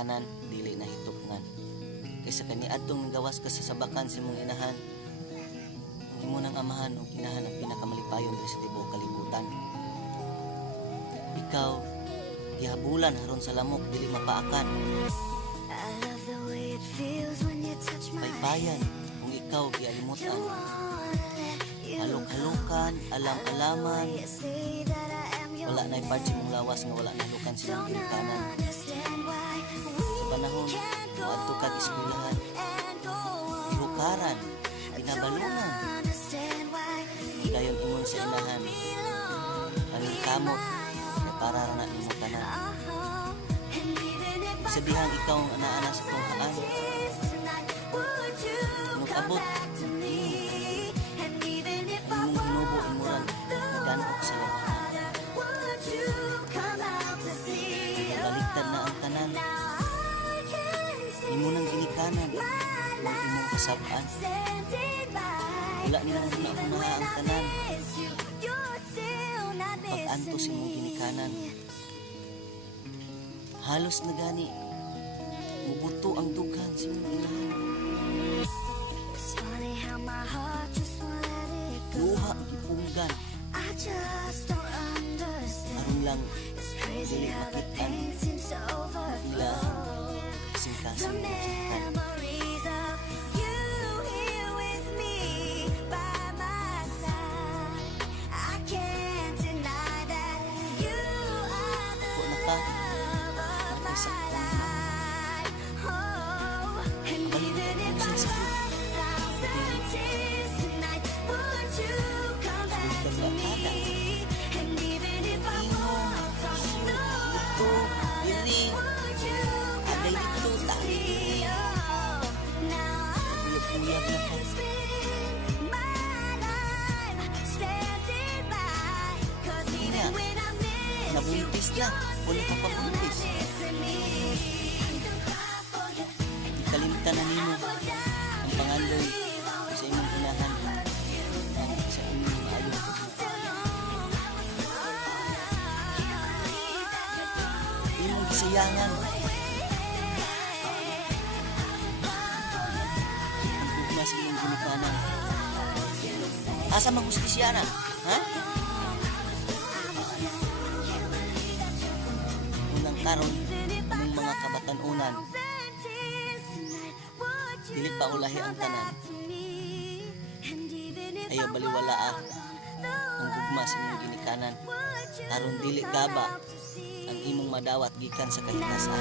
ginikanan dili na hitupngan. Kaysa kaniadtong gawas ka sa sabakan si mong inahan, ang imo nang amahan o kinahan ang pinakamalipayon diri sa tibuok kalibutan. Ikaw gihabulan haron sa lamok dili mapaakan. Paypayan kung ikaw gialimutan. Halok-halukan, alam-alaman. Wala na'y part si mong lawas nga wala nalukan si mong ginikanan. Sa panahon, muadto kag eskwelahan, ihukaran, pinabalungan. Dayon ingon sa inahan, ang kamot na para na nimo tanan. Sa dihang ikaw ang anaanas kong haan, nag-abot ang imong hinubo imuran danok sa lawahan. Baligtad na ang tanan, imo nang ginikanan ang imong kasab-an. Wala nilang huna-huna ang tanan, pag-anto sa imong ginikanan. Halos na gani, mubuto ang dugan sa imong inahan. Luha gipunggan, aron lang dili makitan ila kasing-kasing makitan. Ako na ka, nakasaktan na. Abalik mo sa sakit. Nabuntis na, wala pa pabuntis. Ikalimtan na nimo ang pangandoy sa imong inahan sa imong maayong puso. Imong gisayangan ang tugma sa imong ginikanan. Asa manghustisya na? Ha? Karon among mga kabatan-unan dili pa ulahi ang tanan, ayaw baliwala ang gugma sa imong ginikanan aron dili gaba ang imong madawat gikan sa kahinasan.